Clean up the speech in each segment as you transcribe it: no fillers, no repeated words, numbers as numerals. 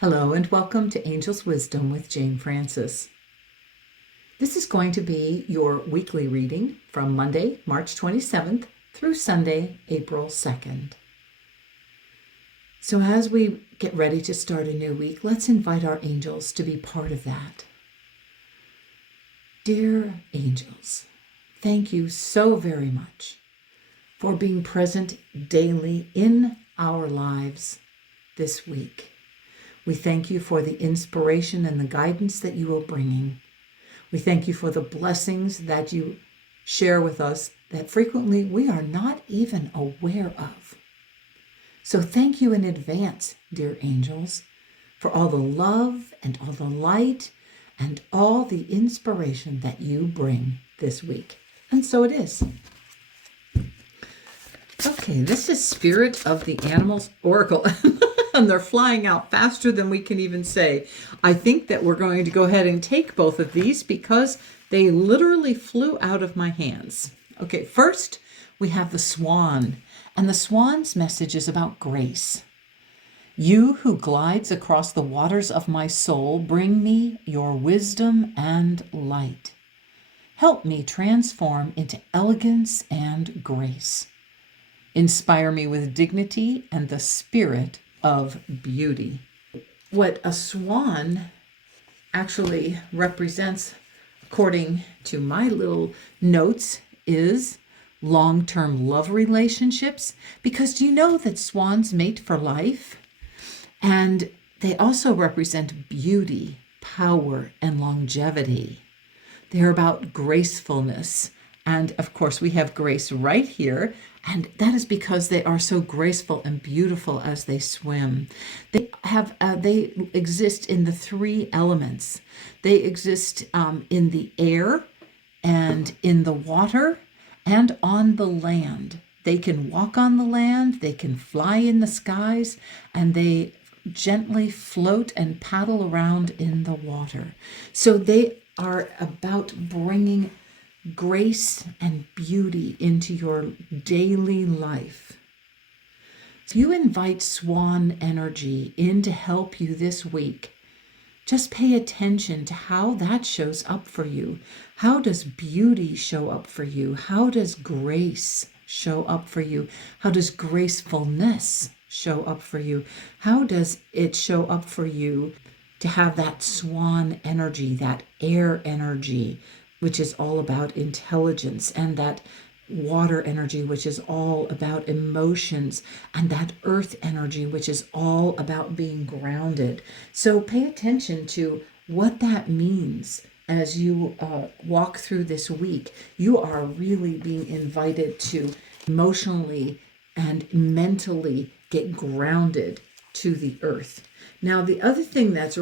Hello and welcome to Angel's Wisdom with Jane Francis. This is going to be your weekly reading from Monday, March 27th through Sunday, April 2nd. So as we get ready to start a new week, let's invite our angels to be part of that. Dear angels, thank you so very much for being present daily in our lives this week. We thank you for the inspiration and the guidance that you are bringing. We thank you for the blessings that you share with us that frequently we are not even aware of. So thank you in advance, dear angels, for all the love and all the light and all the inspiration that you bring this week. And so it is. Okay, this is Spirit of the Animals Oracle. And they're flying out faster than we can even say. I think that we're going to go ahead and take both of these because they literally flew out of my hands. Okay, first we have the swan, and the swan's message is about grace. You who glides across the waters of my soul, bring me your wisdom and light. Help me transform into elegance and grace. Inspire me with dignity and the spirit of beauty. What a swan actually represents, according to my little notes, is long-term love relationships, because do you know that swans mate for life? And they also represent beauty, power, and longevity. They're about gracefulness. And of course, we have grace right here. And that is because they are so graceful and beautiful as they swim. They exist in the three elements. They exist in the air and in the water and on the land. They can walk on the land, they can fly in the skies, and they gently float and paddle around in the water. So they are about bringing grace and beauty into your daily life. So you invite swan energy in to help you this week. Just pay attention to how that shows up for you. How does beauty show up for you? How does grace show up for you? How does gracefulness show up for you? How does it show up for you to have that swan energy, that air energy, which is all about intelligence, and that water energy, which is all about emotions, and that earth energy, which is all about being grounded. So pay attention to what that means as you walk through this week. You are really being invited to emotionally and mentally get grounded to the earth. Now, the other thing that's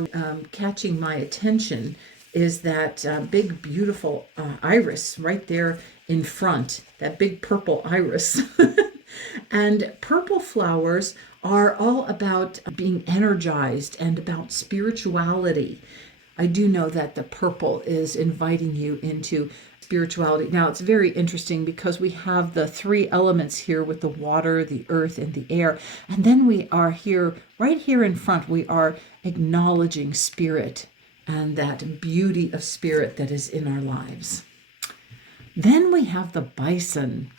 catching my attention is that big, beautiful iris right there in front, that big purple iris. And purple flowers are all about being energized and about spirituality. I do know that the purple is inviting you into spirituality. Now, it's very interesting because we have the three elements here with the water, the earth, and the air. And then we are here, right here in front, we are acknowledging spirit and that beauty of spirit that is in our lives. Then we have the bison.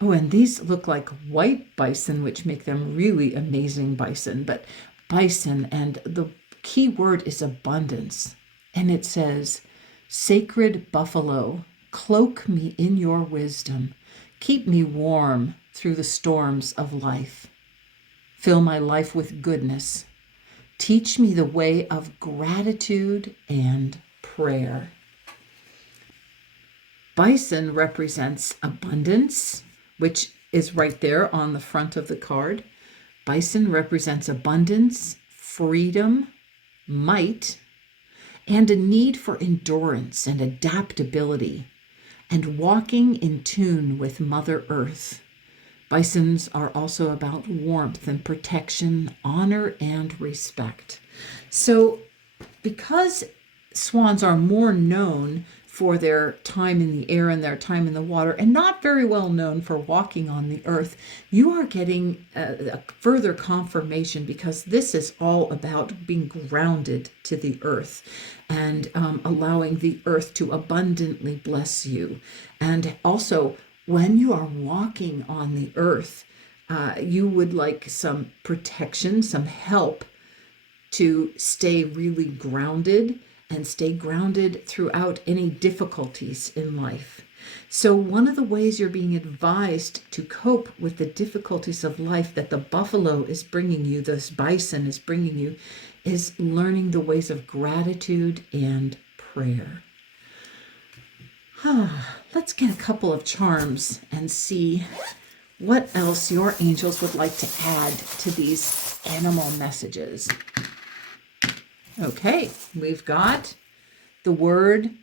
Oh, and these look like white bison, which make them really amazing bison. But bison, and the key word is abundance. And it says, "Sacred buffalo, cloak me in your wisdom. Keep me warm through the storms of life. Fill my life with goodness. Teach me the way of gratitude and prayer." Bison represents abundance, which is right there on the front of the card. Bison represents abundance, freedom, might, and a need for endurance and adaptability, and walking in tune with Mother Earth. Bisons are also about warmth and protection, honor, and respect. So because swans are more known for their time in the air and their time in the water, and not very well known for walking on the earth, you are getting a further confirmation, because this is all about being grounded to the earth and allowing the earth to abundantly bless you. And also, when you are walking on the earth, you would like some protection, some help to stay really grounded and stay grounded throughout any difficulties in life. So one of the ways you're being advised to cope with the difficulties of life that the buffalo is bringing you, this bison is bringing you, is learning the ways of gratitude and prayer. Let's get a couple of charms and see what else your angels would like to add to these animal messages. Okay, we've got the word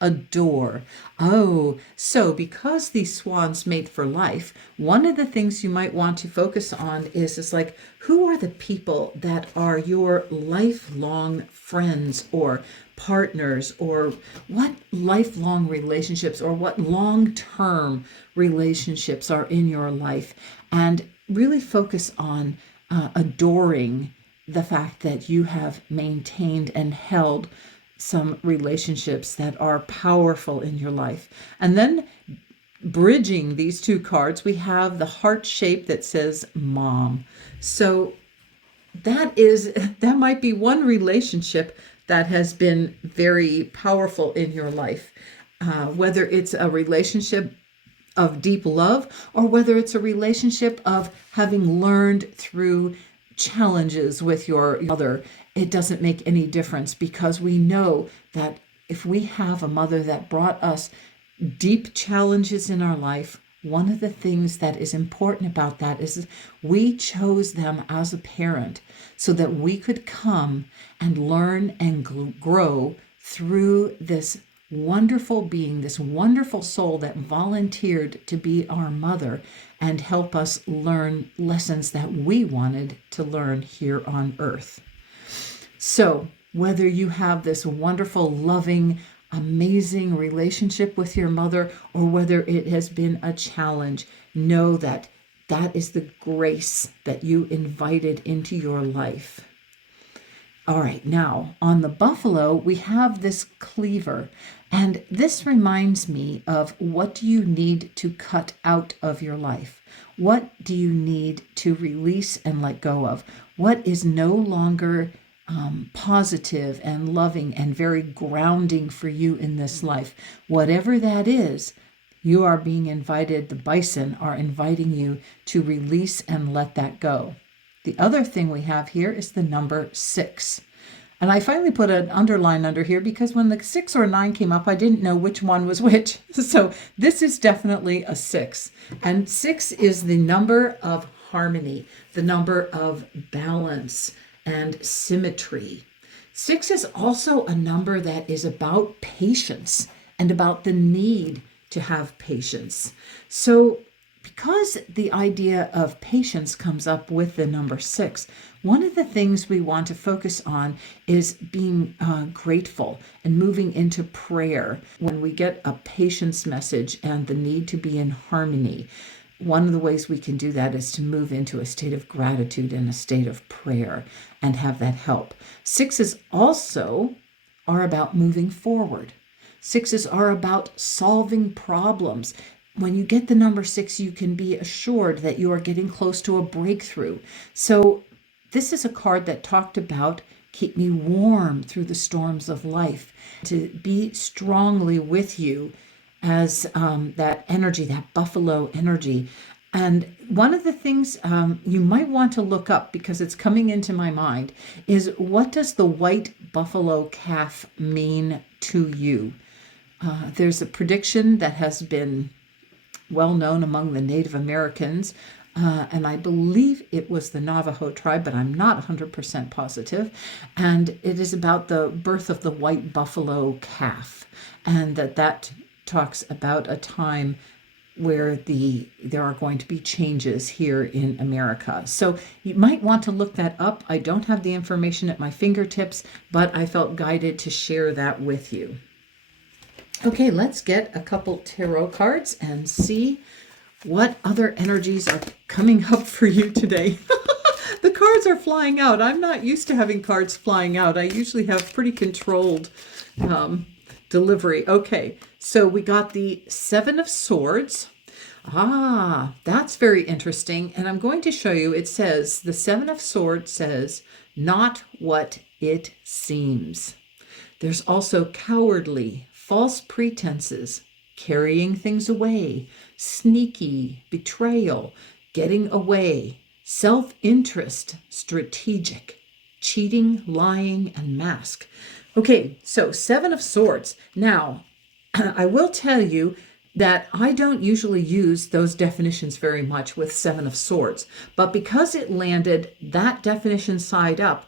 adore. Oh, so because these swans mate for life, one of the things you might want to focus on is like, who are the people that are your lifelong friends or partners, or what lifelong relationships or what long-term relationships are in your life, and really focus on adoring the fact that you have maintained and held some relationships that are powerful in your life. And then bridging these two cards, we have the heart shape that says mom. So that might be one relationship that has been very powerful in your life, whether it's a relationship of deep love or whether it's a relationship of having learned through challenges with your mother. It doesn't make any difference, because we know that if we have a mother that brought us deep challenges in our life, one of the things that is important about that is we chose them as a parent so that we could come and learn and grow through this wonderful being, this wonderful soul that volunteered to be our mother and help us learn lessons that we wanted to learn here on earth. So whether you have this wonderful, loving, amazing relationship with your mother, or whether it has been a challenge, know that that is the grace that you invited into your life. All right, now on the buffalo, we have this cleaver, and this reminds me of, what do you need to cut out of your life? What do you need to release and let go of? What is no longer positive and loving and very grounding for you in this life? Whatever that is, you are being invited, the bison are inviting you to release and let that go. The other thing we have here is the number 6. And I finally put an underline under here because when the 6 or 9 came up, I didn't know which one was which. So this is definitely a 6. And 6 is the number of harmony, the number of balance and symmetry. 6 is also a number that is about patience and about the need to have patience. So because the idea of patience comes up with the number 6, one of the things we want to focus on is being grateful and moving into prayer when we get a patience message and the need to be in harmony. One of the ways we can do that is to move into a state of gratitude and a state of prayer and have that help. 6s also are about moving forward. 6s are about solving problems. When you get the number 6, you can be assured that you are getting close to a breakthrough. So this is a card that talked about keep me warm through the storms of life, to be strongly with you as that energy, that buffalo energy. And one of the things you might want to look up, because it's coming into my mind, is what does the white buffalo calf mean to you? There's a prediction that has been well known among the Native Americans, and I believe it was the Navajo tribe, but I'm not 100% positive. And it is about the birth of the white buffalo calf, and that talks about a time where there are going to be changes here in America. So you might want to look that up. I don't have the information at my fingertips, but I felt guided to share that with you. Okay, let's get a couple tarot cards and see what other energies are coming up for you today. The cards are flying out. I'm not used to having cards flying out. I usually have pretty controlled delivery. Okay, so we got the Seven of Swords. Ah, that's very interesting. And I'm going to show you, it says, the Seven of Swords says, not what it seems. There's also cowardly, false pretenses, carrying things away, sneaky, betrayal, getting away, self-interest, strategic, cheating, lying, and mask. Okay, so Seven of Swords. Now, I will tell you that I don't usually use those definitions very much with Seven of Swords, but because it landed that definition side up,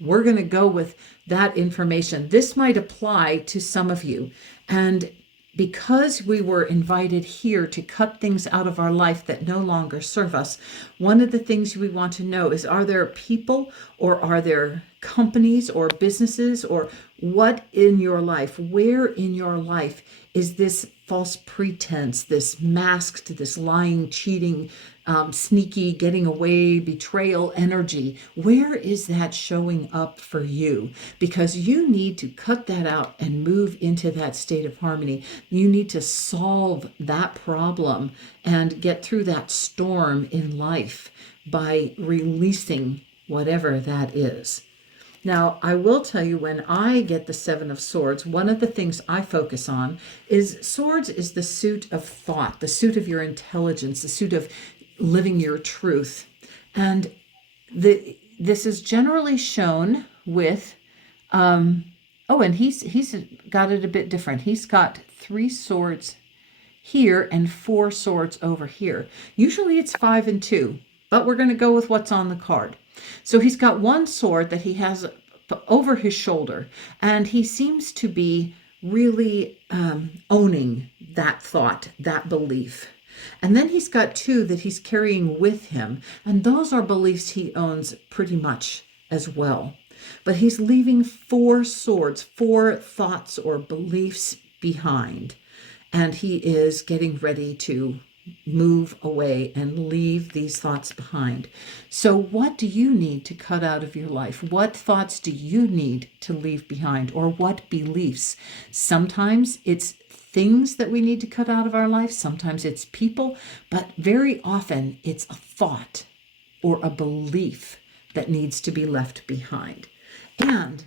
we're going to go with that information. This might apply to some of you. And because we were invited here to cut things out of our life that no longer serve us, one of the things we want to know is, are there people or are there companies or businesses or what in your life, where in your life is this false pretense, this masked, this lying, cheating, sneaky, getting away, betrayal energy? Where is that showing up for you? Because you need to cut that out and move into that state of harmony. You need to solve that problem and get through that storm in life by releasing whatever that is. Now, I will tell you, when I get the Seven of Swords, one of the things I focus on is swords is the suit of thought, the suit of your intelligence, the suit of living your truth. And this is generally shown with, and he's got it a bit different. He's got 3 swords here and 4 swords over here. Usually it's 5 and 2, but we're going to go with what's on the card. So he's got 1 sword that he has over his shoulder, and he seems to be really owning that thought, that belief. And then he's got 2 that he's carrying with him, and those are beliefs he owns pretty much as well. But he's leaving 4 swords, 4 thoughts or beliefs behind, and he is getting ready to move away and leave these thoughts behind. So what do you need to cut out of your life? What thoughts do you need to leave behind, or what beliefs? Sometimes it's things that we need to cut out of our life. Sometimes it's people, but very often it's a thought or a belief that needs to be left behind. And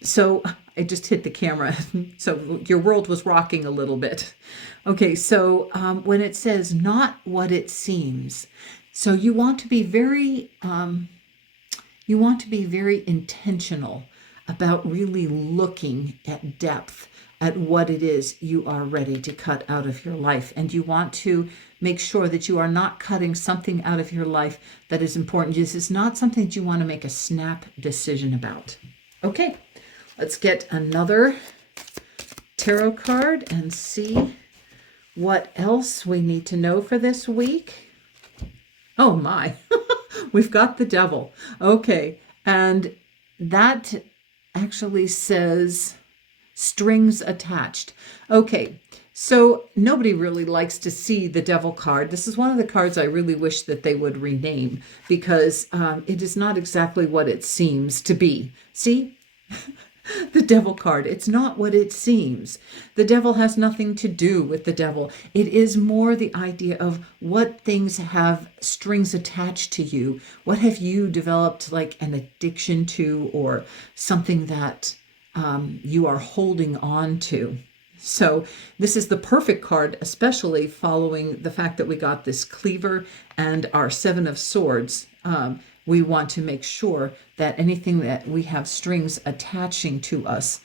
so I just hit the camera. So your world was rocking a little bit. Okay, so when it says not what it seems, so you want to be very intentional about really looking at depth at what it is you are ready to cut out of your life. And you want to make sure that you are not cutting something out of your life that is important. This is not something that you want to make a snap decision about. Okay, let's get another tarot card and see what else we need to know for this week. Oh my, we've got the Devil. Okay, and that actually says strings attached. Okay, so nobody really likes to see the Devil card. This is one of the cards I really wish that they would rename, because it is not exactly what it seems to be. See? The Devil card. It's not what it seems. The devil has nothing to do with the devil. It is more the idea of what things have strings attached to you. What have you developed like an addiction to, or something that you are holding on to? So this is the perfect card, especially following the fact that we got this cleaver and our 7 of Swords. We want to make sure that anything that we have strings attaching to us,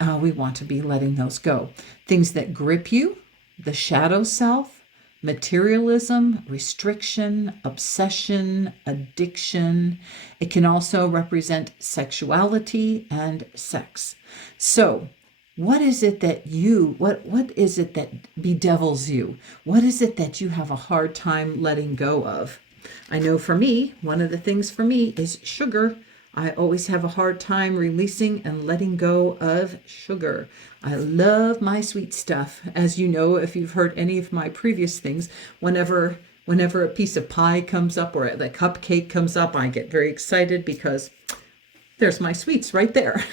we want to be letting those go. Things that grip you, the shadow self, materialism, restriction, obsession, addiction. It can also represent sexuality and sex. So what is it that what is it that bedevils you? What is it that you have a hard time letting go of? I know for me, one of the things for me is sugar. I always have a hard time releasing and letting go of sugar. I love my sweet stuff. As you know, if you've heard any of my previous things, whenever a piece of pie comes up or the cupcake comes up, I get very excited because there's my sweets right there.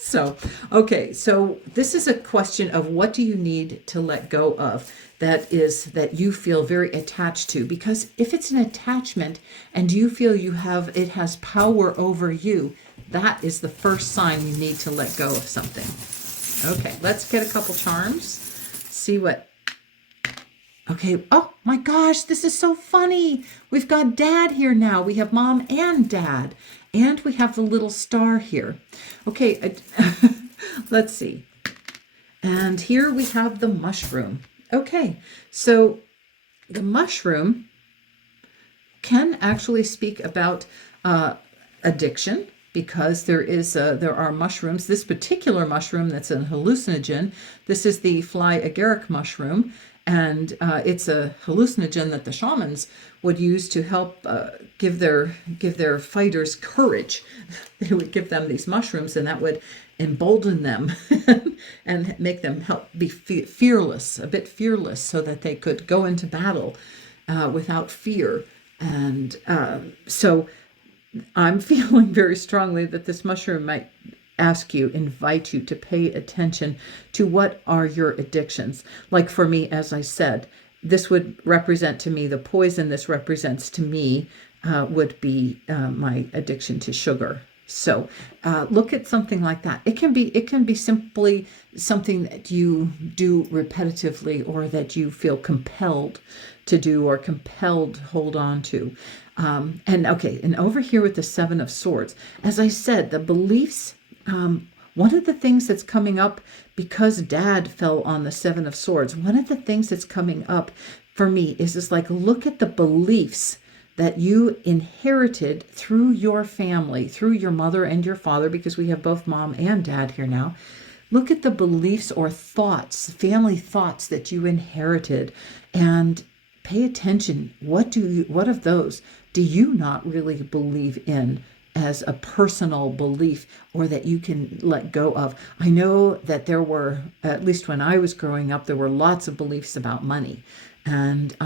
So, okay, so this is a question of what do you need to let go of that you feel very attached to? Because if it's an attachment and you feel it has power over you, that is the first sign you need to let go of something. Okay, let's get a couple charms. See what. Okay, oh my gosh, this is so funny. We've got Dad here now. We have Mom and Dad. And we have the little star here. Okay, let's see. And here we have the mushroom. Okay, so the mushroom can actually speak about addiction, because there are mushrooms. This particular mushroom that's a hallucinogen. This is the fly agaric mushroom. And it's a hallucinogen that the shamans would use to help give their fighters courage. They would give them these mushrooms, and that would embolden them and make them help be fearless, a bit fearless, so that they could go into battle without fear. And so I'm feeling very strongly that this mushroom might invite you to pay attention to what are your addictions. Like for me, as I said, this would represent to me, the poison this represents to me would be my addiction to sugar. So look at something like that. It can be simply something that you do repetitively, or that you feel compelled to do, or compelled to hold on to. And over here with the Seven of Swords, as I said, the beliefs. One of the things that's coming up, because Dad fell on the Seven of Swords, one of the things that's coming up for me is like, look at the beliefs that you inherited through your family, through your mother and your father, because we have both Mom and Dad here now. Look at the beliefs or thoughts, family thoughts that you inherited, and pay attention. What of those do you not really believe in as a personal belief, or that you can let go of? I know that there were, at least when I was growing up, there were lots of beliefs about money. And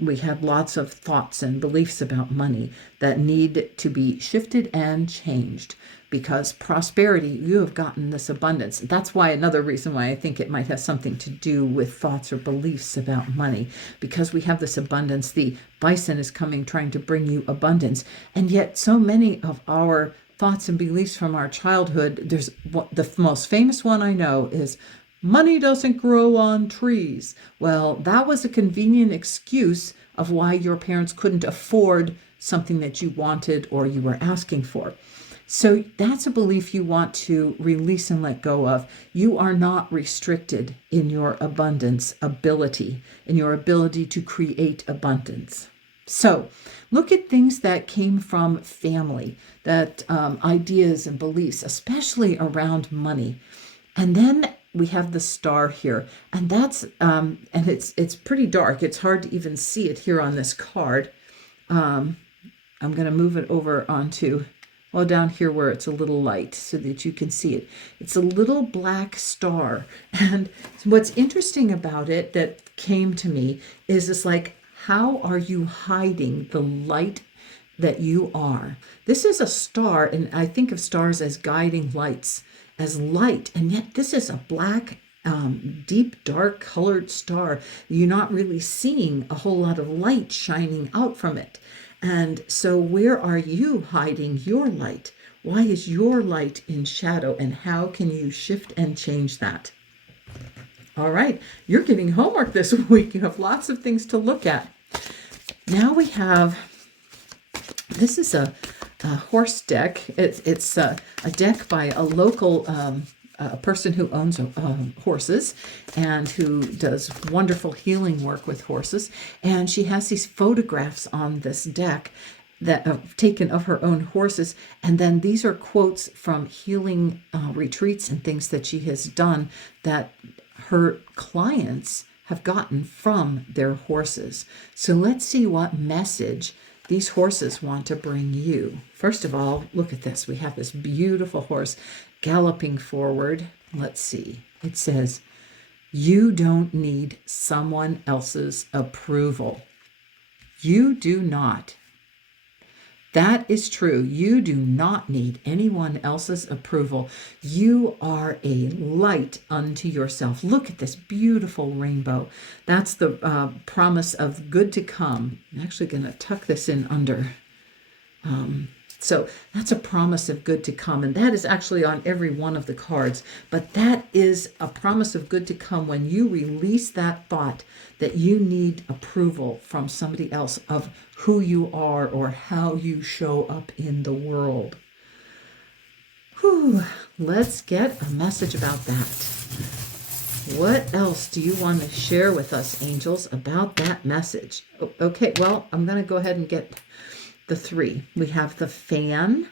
we had lots of thoughts and beliefs about money that need to be shifted and changed, because prosperity, you have gotten this abundance. That's why, another reason why I think it might have something to do with thoughts or beliefs about money, because we have this abundance. The bison is coming, trying to bring you abundance. And yet so many of our thoughts and beliefs from our childhood, the most famous one I know is, money doesn't grow on trees. Well, that was a convenient excuse of why your parents couldn't afford something that you wanted or you were asking for. So that's a belief you want to release and let go of. You are not restricted in your abundance ability, in your ability to create abundance. So look at things that came from family, that ideas and beliefs, especially around money. And then we have the star here, and that's and it's pretty dark. It's hard to even see it here on this card. I'm going to move it over onto, well, down here where it's a little light so that you can see it. It's a little black star. And what's interesting about it that came to me is it's like, how are you hiding the light that you are? This is a star, and I think of stars as guiding lights, as light, and yet this is a black, deep, dark colored star. You're not really seeing a whole lot of light shining out from it. And so where are you hiding your light? Why is your light in shadow, and how can you shift and change that? All right, you're getting homework this week. You have lots of things to look at. Now we have, this is a horse deck. It's a deck by a local a person who owns horses and who does wonderful healing work with horses. And she has these photographs on this deck that taken of her own horses. And then these are quotes from healing retreats and things that she has done that her clients have gotten from their horses. So let's see what message these horses want to bring you. First of all, look at this. We have this beautiful horse galloping forward. Let's see. It says, you don't need someone else's approval. You do not. That is true. You do not need anyone else's approval. You are a light unto yourself. Look at this beautiful rainbow. That's the promise of good to come. I'm actually going to tuck this in under. So that's a promise of good to come. And that is actually on every one of the cards. But that is a promise of good to come when you release that thought that you need approval from somebody else of who you are or how you show up in the world. Whew, let's get a message about that. What else do you want to share with us, angels, about that message? Okay, well, I'm going to go ahead and get the three. We have the fan,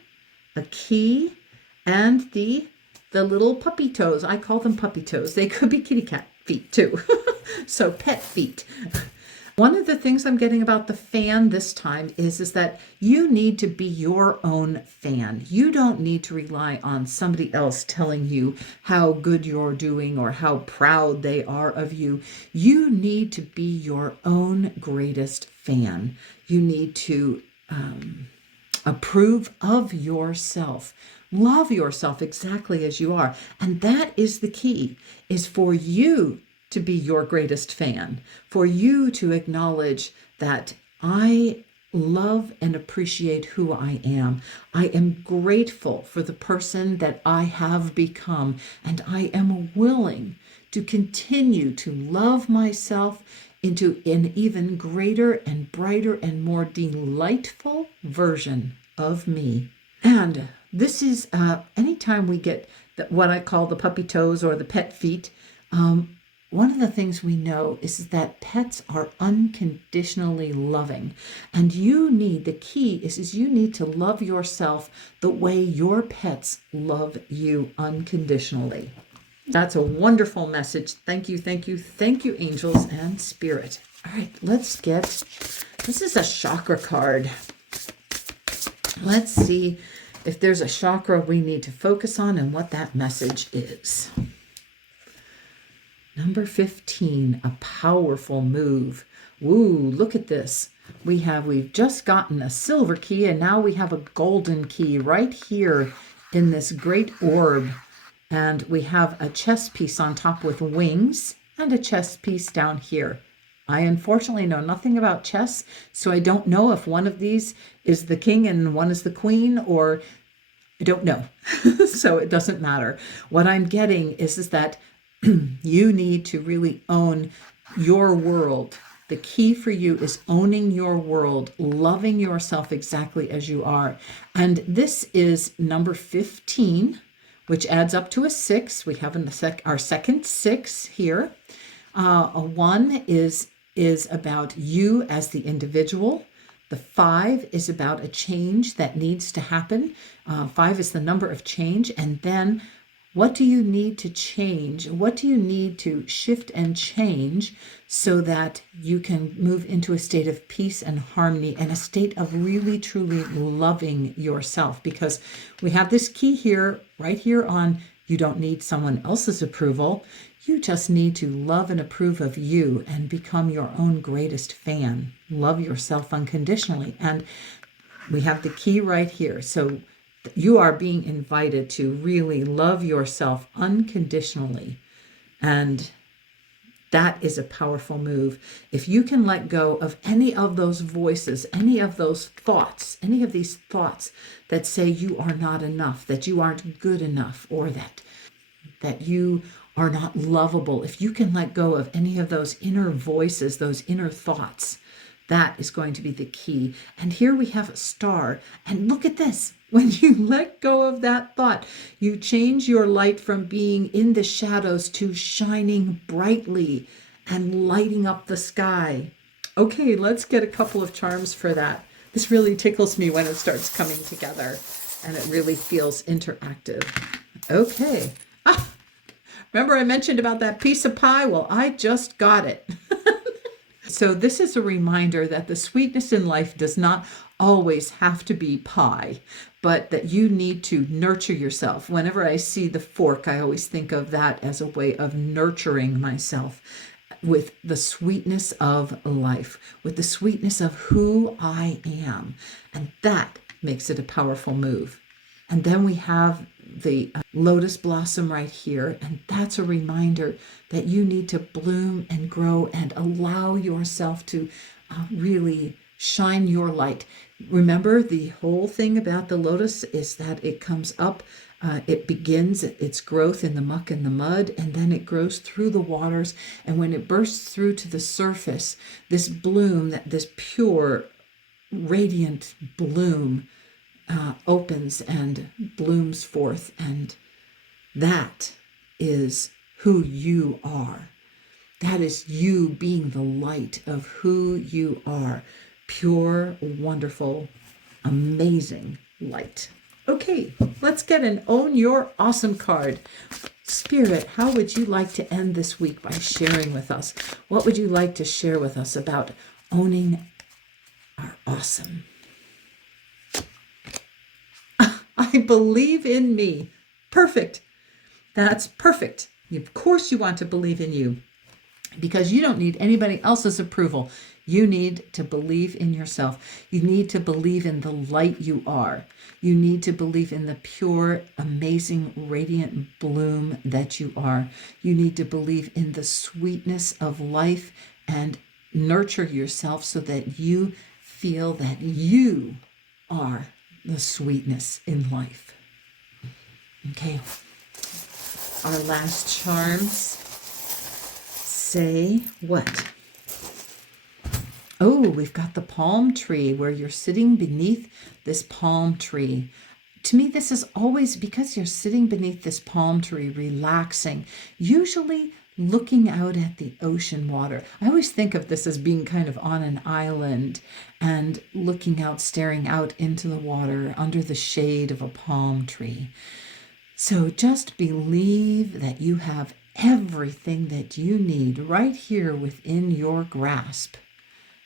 a key, and the little puppy toes. I call them puppy toes. They could be kitty cat feet too. So pet feet. One of the things I'm getting about the fan this time is that you need to be your own fan. You don't need to rely on somebody else telling you how good you're doing or how proud they are of you. You need to be your own greatest fan. You need to approve of yourself. Love yourself exactly as you are. And that is the key, is for you to be your greatest fan, for you to acknowledge that I love and appreciate who I am. I am grateful for the person that I have become, and I am willing to continue to love myself into an even greater and brighter and more delightful version of me. And this is anytime we get what I call the puppy toes or the pet feet, one of the things we know is that pets are unconditionally loving. And the key is you need to love yourself the way your pets love you unconditionally. That's a wonderful message. Thank you, thank you, thank you, angels and spirit. All right, this is a chakra card. Let's see if there's a chakra we need to focus on and what that message is. Number 15, a powerful move. Woo, look at this. We've just gotten a silver key and now we have a golden key right here in this great orb. And we have a chess piece on top with wings and a chess piece down here. I unfortunately know nothing about chess, so I don't know if one of these is the king and one is the queen, or I don't know. So it doesn't matter. What I'm getting is that you need to really own your world. The key for you is owning your world, loving yourself exactly as you are. And this is number 15, which adds up to a 6. We have our second 6 here. A 1 is about you as the individual. The 5 is about a change that needs to happen. 5 is the number of change. And then what do you need to change? What do you need to shift and change so that you can move into a state of peace and harmony and a state of really, truly loving yourself? Because we have this key here, right here on, you don't need someone else's approval. You just need to love and approve of you and become your own greatest fan. Love yourself unconditionally. And we have the key right here. So you are being invited to really love yourself unconditionally. And that is a powerful move. If you can let go of any of those voices, any of those thoughts, any of these thoughts that say you are not enough, that you aren't good enough, or that you are not lovable, if you can let go of any of those inner voices, those inner thoughts, that is going to be the key. And here we have a star. And look at this. When you let go of that thought, you change your light from being in the shadows to shining brightly and lighting up the sky. Okay, let's get a couple of charms for that. This really tickles me when it starts coming together and it really feels interactive. Okay. Remember I mentioned about that piece of pie? Well, I just got it. So this is a reminder that the sweetness in life does not always have to be pie, but that you need to nurture yourself. Whenever I see the fork, I always think of that as a way of nurturing myself with the sweetness of life, with the sweetness of who I am. And that makes it a powerful move. And then we have the lotus blossom right here. And that's a reminder that you need to bloom and grow and allow yourself to really shine your light. Remember, the whole thing about the lotus is that it comes up, it begins its growth in the muck and the mud, and then it grows through the waters. And when it bursts through to the surface, this bloom, this pure, radiant bloom, opens and blooms forth. And that is who you are. That is you being the light of who you are. Pure, wonderful, amazing light. Okay, let's get an Own Your Awesome card. Spirit, how would you like to end this week by sharing with us? What would you like to share with us about owning our awesome? I believe in me. Perfect. That's perfect. Of course you want to believe in you, because you don't need anybody else's approval. You need to believe in yourself. You need to believe in the light you are. You need to believe in the pure, amazing, radiant bloom that you are. You need to believe in the sweetness of life and nurture yourself so that you feel that you are the sweetness in life. Okay. Our last charms say what? Oh, we've got the palm tree, where you're sitting beneath this palm tree. To me, this is always because you're sitting beneath this palm tree, relaxing, usually looking out at the ocean water. I always think of this as being kind of on an island and looking out, staring out into the water under the shade of a palm tree. So just believe that you have everything that you need right here within your grasp.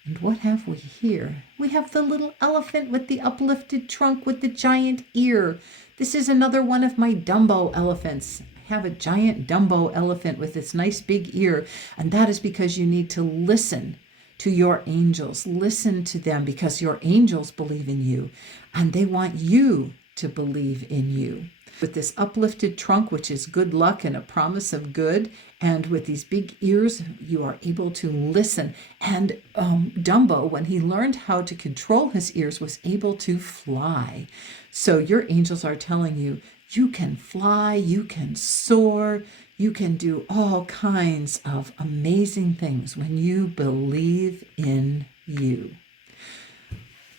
And what have we here? We have the little elephant with the uplifted trunk with the giant ear. This is another one of my Dumbo elephants. I have a giant Dumbo elephant with its nice big ear, and that is because you need to listen to your angels. Listen to them, because your angels believe in you, and they want you to believe in you. With this uplifted trunk, which is good luck and a promise of good, and with these big ears, you are able to listen. And Dumbo, when he learned how to control his ears, was able to fly. So your angels are telling you, you can fly, you can soar, you can do all kinds of amazing things when you believe in you.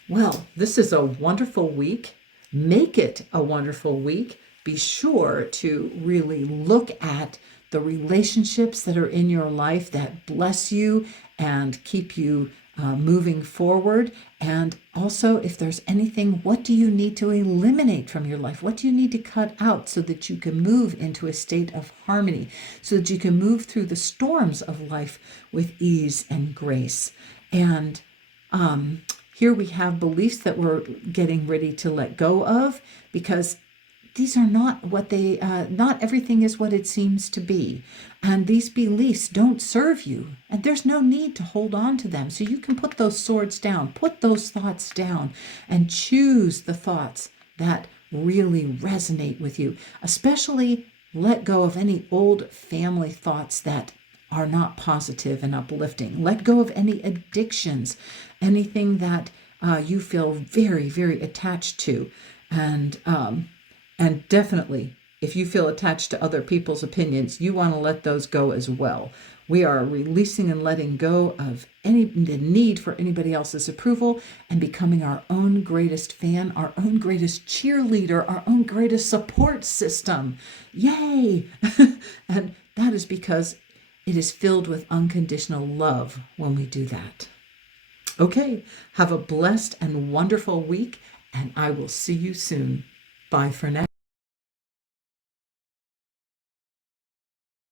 Well, this is a wonderful week. Make it a wonderful week. Be sure to really look at the relationships that are in your life that bless you and keep you moving forward. And also, if there's anything, what do you need to eliminate from your life? What do you need to cut out so that you can move into a state of harmony, so that you can move through the storms of life with ease and grace? And here we have beliefs that we're getting ready to let go of, because these are not what they, not everything is what it seems to be. And these beliefs don't serve you. And there's no need to hold on to them. So you can put those swords down, put those thoughts down, and choose the thoughts that really resonate with you. Especially let go of any old family thoughts that are not positive and uplifting. Let go of any addictions, anything that you feel very, very attached to. And definitely, if you feel attached to other people's opinions, you want to let those go as well. We are releasing and letting go of the need for anybody else's approval and becoming our own greatest fan, our own greatest cheerleader, our own greatest support system. Yay! And that is because it is filled with unconditional love when we do that. Okay, have a blessed and wonderful week, and I will see you soon. Bye for now.